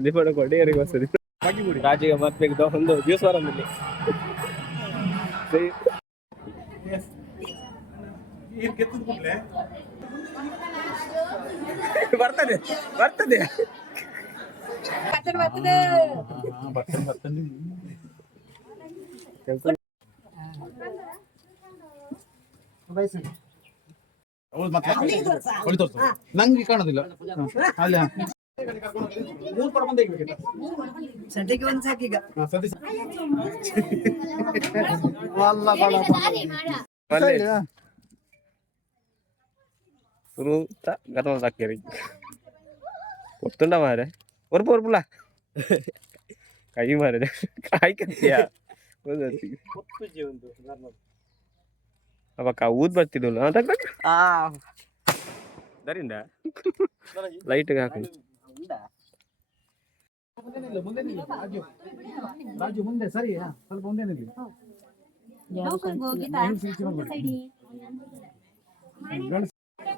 ದೀಪಡ ಕೊಡೆಯರಿಗೆ ವಸತಿ ರಾಜಿಗೆ ಮತ್ತೆ ಒಂದು ಜ್ಯೂಸ್ ಬರಂದಿಲ್ಲ ಬರ್ತದೆ ಬರ್ತದೆ ನಂಗೆ ಕಾಣೋದಿಲ್ಲ ಅಲ್ಲ ಸದ್ಯಕ್ಕೆ ಒಂದ್ ಸಾಕೀಗ ಗತ ಸಾಕ್ಯಾರಿ ಗೊತ್ತುಂಡ ಮಾರೆ ಒರ್ಪು ಒರ್ಪುಲ ಕೈ ಮಾರೆ ಕಾಯಿ ಕತ್ತಿಯ ಅವಾಗ ಊದ್ ಬರ್ತಿದ್ವಲ್ಲ ದರಿಂದ ಲೈಟ್ಗೆ ಹಾಕಿ ರಾಜು ಮುಂದೆ ಸರಿ ಸ್ವಲ್ಪ ಮುಂದೆ ನಿಲ್ಲಿ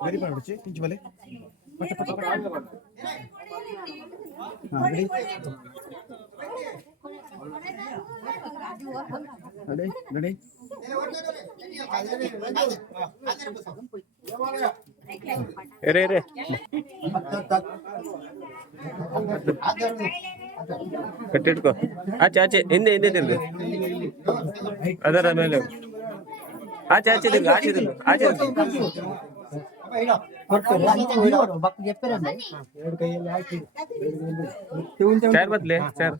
ವೆರಿ ಮಾಡಿ ಇಂಚು ಬಲೆ ರೆಡಿ रे ಕಟ್ಟಿಟ್ಕೋ ಆಚೆ ಆಚೆ ಹಿಂದೆ ಹಿಂದೆ ತಿರ್ಗು ಅದರ ಮೇಲೆ ಆಚೆ ಆಚೆ ತಿರ್ಗು ಆಚೆ ತಿರ್ಗು ಆಚೆ ಚಾರ್ ಬದ್ಲೆ ಚಾರ್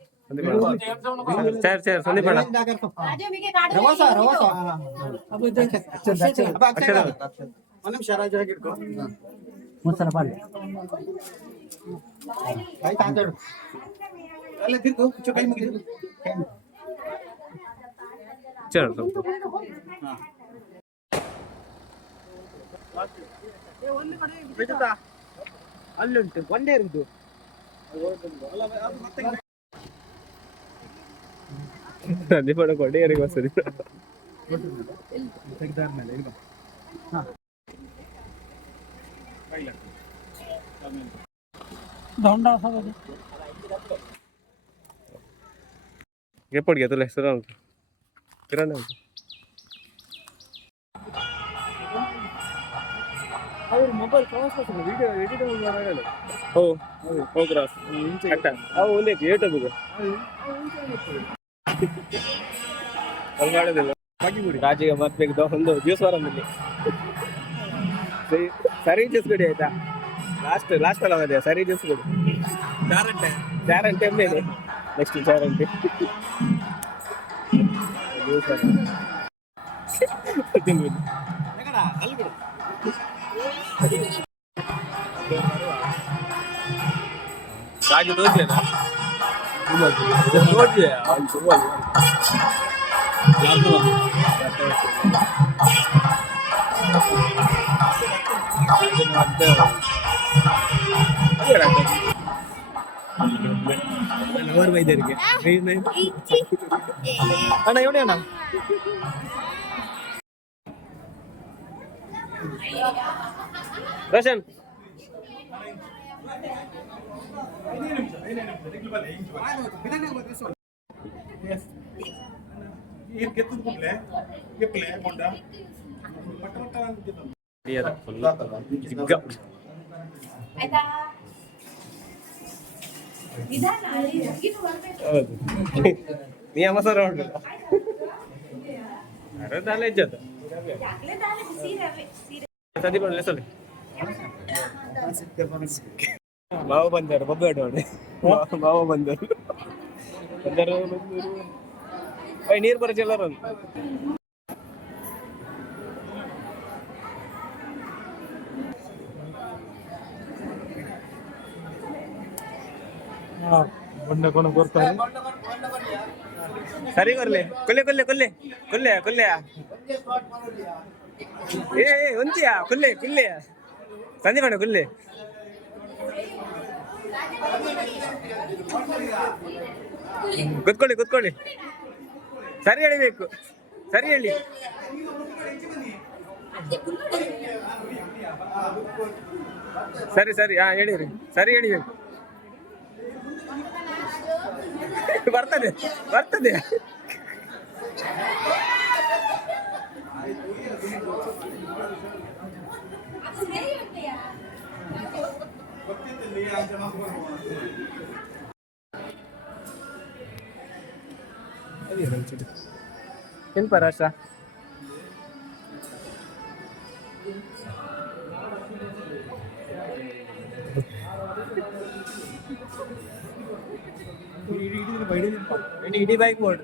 ಚಾರ್ ಚಾರ್ ಸಂದೀಪ್ ಅಣ್ಣ ಒಂದು ನಿಮಿಷ ರಾಜು ಆಗಿಟ್ಕೋ ಮುಚ್ಚಲ ಪಾಡಿ ಕೈ ತಾಂತಾಡು ಅಲ್ಲ ತಿರ್ಗು ಕೈ ಮುಗಿದು ಚಲ್ ಅಲ್ಲುಂಟು ಒಂದೇ ಇರುದು ದೀಪಡ ಕೊಡೆಯರಿಗೆ ವಸತಿ ತೆಗೆದಾದ್ಮೇಲೆ ಈಗ ಎಪ್ಪಡಿಗೆ ತುಲೆ ಹೆಸರು ಉಂಟು ಕಿರಾಣಿ ಉಂಟು ಮೊಬೈಲ್ ವಿಡಿಯೋ ಎಡಿಟ್ ಓ ಕ್ರಾಸ್ ಅವು ಒಂದೇ ಏಟದು ಹಂಗೆ ಮಾಡೋದಿಲ್ಲ ರಾಜಿಗೆ ಮತ್ತೆ ಒಂದು ಜ್ಯೂಸ್ ಬರಂದಿಲ್ಲ ಸರಿ ಜ್ಯೂಸ್ ಕುಡಿ ಆಯ್ತಾ ಲಾಸ್ಟ್ ಅಲ್ಲ ಅದೇ ಸರಿ ಜ್ಯೂಸ್ ಕುಡಿ ಚಾರಂಟೆ ಮೇಲೆ ನೆಕ್ಸ್ಟ್ ಚಾರಂಟೆ ಜ್ಯೂಸ್ ರಾಜು ತೋರಿಸಿದ ಲವರ್ ವೈದ್ಯರಿಗೆ ಅಣ್ಣ ಎವಡಿ ಅಣ್ಣ ರೋಷನ್ ನೀ ಅಮ್ಮ ಸರ್ ಉಂಟು ಅರದಾಲೆ ಇಜ್ಜದ ಸದಿ ಬರಲಿ ಸರಿ ಮಾವು ಬಂದರು ಬೊಬ್ಬೆ ಹೊಡೋಣ ಮಾವು ಬಂದರು ನೀರು ಬರೋ ಎಲ್ಲರೂ ಸರಿ ಬರ್ಲಿ ಕೊಲ್ಲೆ ಕೊಲ್ಲೆ ಕೊಲ್ಲೆ ಕೊಲ್ಲೆ ಕೊಲ್ಲೆಯ ಏ ಒಂಚಿಯಾ ಕೊಲ್ಲೆ ಕೊಲ್ಲೆಯ ಸಂಜೆ ಮಾಡ ಕೊಲ್ಲೆ ಕೂತ್ಕೊಳ್ಳಿ ಕೂತ್ಕೊಳ್ಳಿ. ಸರಿ ಎಳಿಬೇಕು, ಸರಿ ಎಳಿ. ಸರಿ ಸರಿ, ಹಾ ಹೇಳಿರಿ, ಸರಿ ಎಳಿಬೇಕು. ಬರ್ತದೆ ಬರ್ತದೆ. ಏನ್ ಪರಾಶ ಇಡೀ ಬೈಕ್ ಮೋಡ್.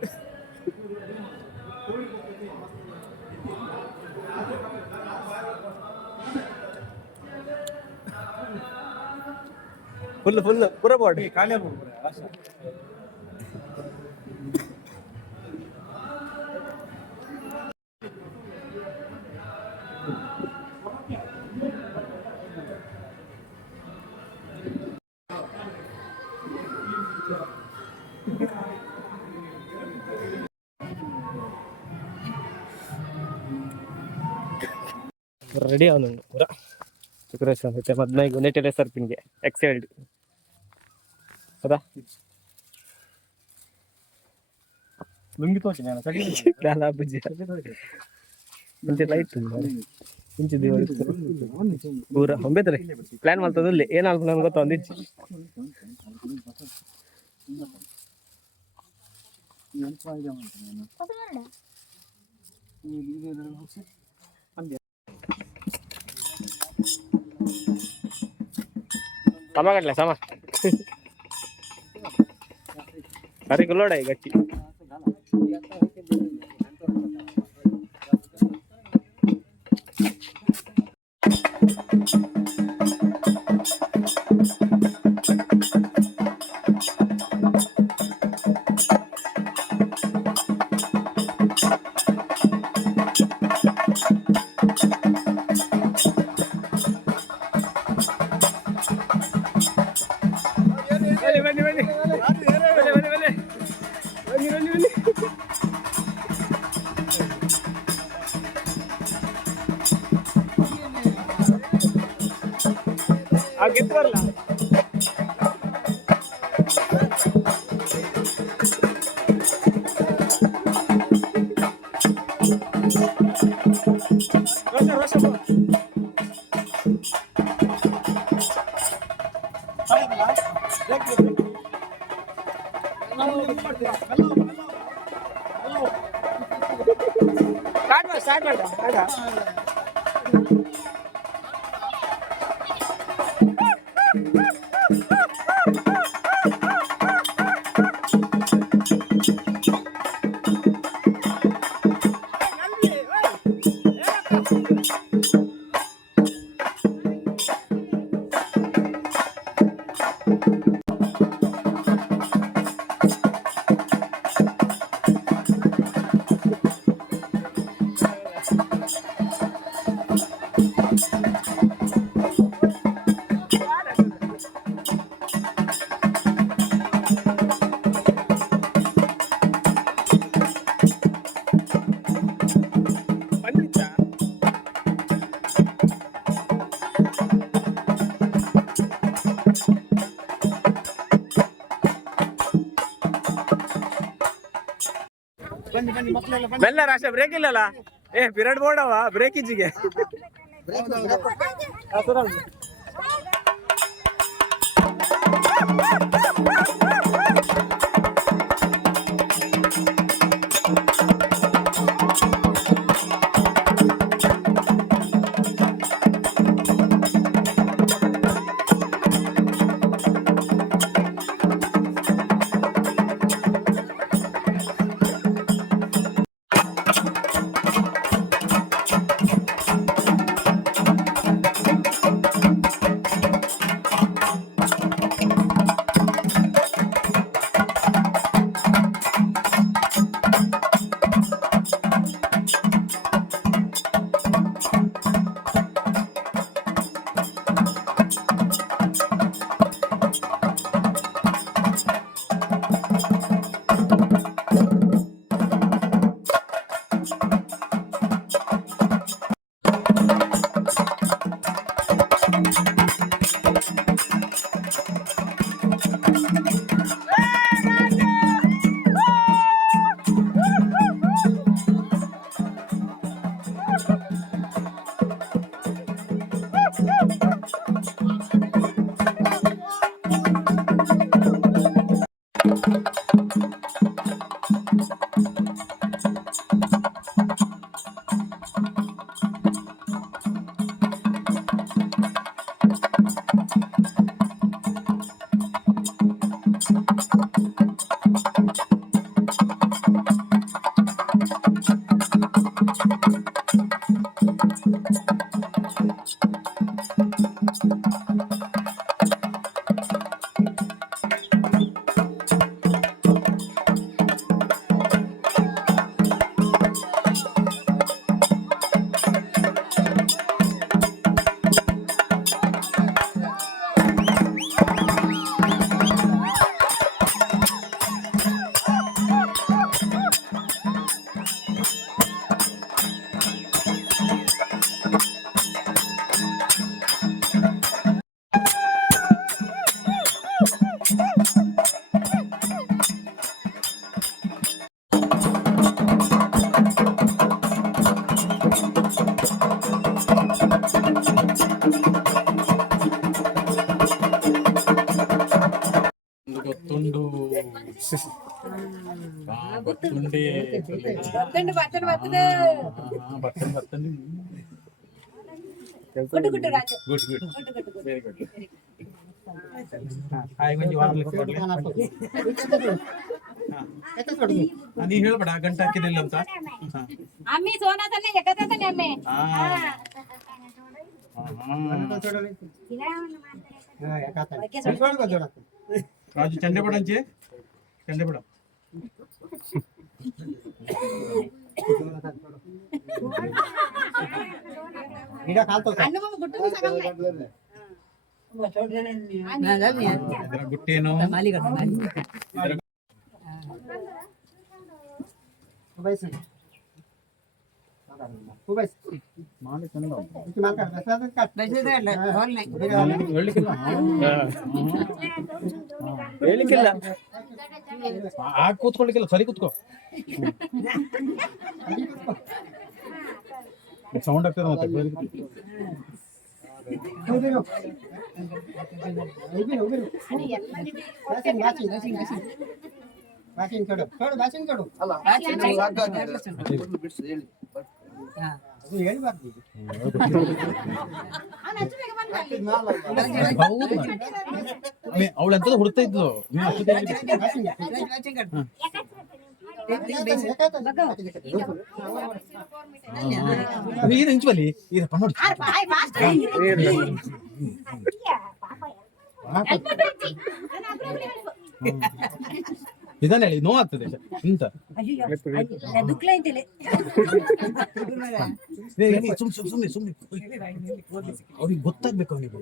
ಫುಲ್ ಫುಲ್ ಪೂರ ಬೋರ್ಡ್ ಖಾಲಿ ರೆಡಿ ಅವನುಂಡು ಪೂರ ಡೆಕೋರೇಷನ್ ಮತ್ತೆ ಮದ್ನಾಗ ನೆಟ್ಟೆ ಸರ್ಪಿನ್ಗೆ ಎಕ್ಸೈಲ್ಡ್ ಹೌದಾ. ಲುಂಗಿ ತೋಚಿ ಲಾಲ ಬುಜ್ಜಿ ಮುಂಚೆ ಲೈಟ್ ಮುಂಚೆ ಪೂರ ಹೊಂಬೇತ್ರಿ ಪ್ಲಾನ್ ಮಾಡ್ತದಲ್ಲಿ ಏನಾಗ್ತು ನನ್ಗೆ ಗೊತ್ತ ಒಂದಿಚ್ಚಿ. sama kan lah sama. Hari keluar deh gaci. Get warla. Rasa. Start ada. ಮೆಲ್ಲ ರಾಶ ಬ್ರೇಕ್ ಇಲ್ಲಲ್ಲ. ಪಿರಿಯಡ್ ಬೋರ್ಡ್ ಅವ ಬ್ರೇಕಿಜಿಗೆ. ಬತ್ತುಂಡಿ ಬತ್ತಂಡು ಬತ್ತಂಡು ಬತ್ತಂಡು ಬತ್ತಂಡಿ ಬತ್ತಂಡಿ ಗುಡ್ಡು ಗುಡ್ಡು ರಾಜು ಗುಡ್ ಗುಡ್ ಗುಡ್ಡು ಗುಡ್ಡು ಗುಡ್ಡು ವೆರಿ ಗುಡ್ ಹಾಯ್ ಮಂಜು ವಾರಲಿಕ್ಕೆ ನೀ ಹೇಳ್ಬೇಡ ಗಂಟೆ ಹಾಕಿದಿಲ್ಲ ಅಂತ ಅಮ್ಮಿ ಸೋನಾ ತನ್ನೆ ಜಗತ್ತ ತನ್ನೆ ಅಮ್ಮೆ ರಾಜು ಚಂಡೆ ಬಿಡ ಅಂಚೆ ಚಂಡೆ ಬಿಡ ಅನ್ನು ಗುಡ್ಡು ಸಗಮ್ಮೆ ಇದರ ಗುಟ್ಟೇನು ಹೇಳಿಕ್ಕಿಲ್ಲ ಆಗ ಕೂತ್ಕೊಳ್ಳಿಕ್ಕಿಲ್ಲ ಸರಿ ಕೂತ್ಕೋ ಸೌಂಡ್ ಆಗ್ತದೆ ಮತ್ತೆ ಅವಳೆಂತದ ಹುಡುಕ್ತಾ ಇದ್ಲು ನೀನು ಹೆಂಚುವಲ್ಲಿ ಇದಪ್ಪ ನೋಡಿ ಇದನ್ನ ಹೇಳಿ ನೋವಾಗ್ತದೆ ಎಂತ ದುಕ್ಲೆ ಅಂತಿಲ್ಲ ಸುಮ್ಮನೆ ಸುಮ್ಮನೆ ಅವ್ರಿಗೆ ಗೊತ್ತಾಗ್ಬೇಕು ಅವನಿಗೆ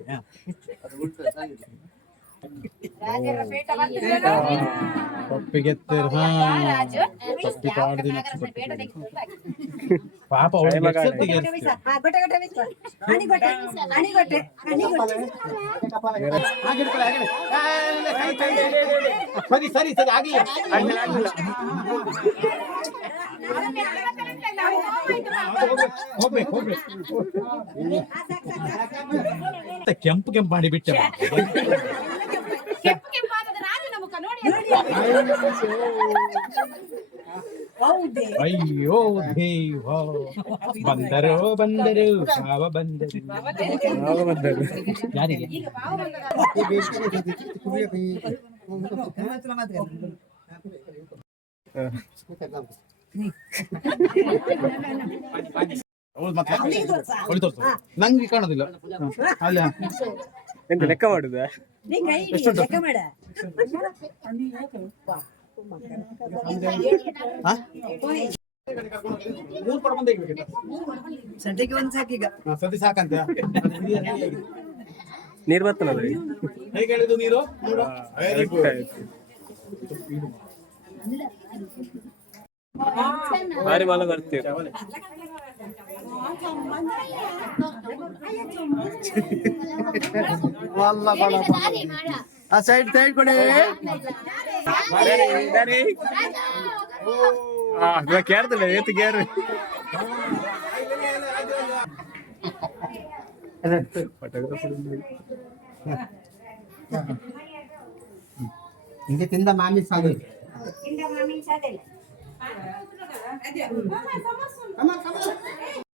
ರಾಜರ ಪೇಟ ಬಂದಿದೆ ಪಪ್ಪಿಗೆ ರಾಜು ಪಪ್ಪಿ ಪಾಡ್ದಿನ ಪೇಟ ತೆಗೆದು ಪಾಪ ಅವಳಿಗೆ ಗೊಟ್ಟೆ ಗೊಟ್ಟೆ ಬಿತ್ತು ಅಣಿಗೊಟ್ಟೆ ಅಣಿಗೊಟ್ಟೆ ಅಣಿಗೊಟ್ಟೆ ಸರಿ ಸರಿ ಸರಿ ಆಗ್ಲಿ ಹೋಗ್ಬೇಕು ಕೆಂಪು ಕೆಂಪು ಮಾಡಿ ಬಿಟ್ಟೆ ಅಯ್ಯೋ ದೇವ ಬಂದರು ಬಂದರು ಸಾವ ಬಂದರು ಯಾರಿಗೆ ಅವಳು ತೋರ್ಸು ನಂಗೆ ಕಾಣೋದಿಲ್ಲ ಅಲ್ಲ ಎಂತ ಲೆಕ್ಕ ಮಾಡುದ ಸದ್ಯಕ್ಕೆ ಒಂದ್ ಸಾಕೀಗ ಸದ್ಯ ಸಾಕಂತ ನೀರ್ ಬರ್ತನಲ್ಲ ಹೇಗೆ ಹೇಳಿದ್ದು ನೀರು ಭಾರಿ ಮಲ ಬರ್ತೀವಿ ಆ ಸೈಡ್ ಸೈಡ್ ಕೊಡಿ ಕೇಳ್ತಿಲ್ಲ ಏತು ಕೇರ್ ಹಿಂಗೆ ತಿಂದ ಮಾಮಿ ಸಾಗು ಮಾಮಿ ಸಾದಲ್ಲ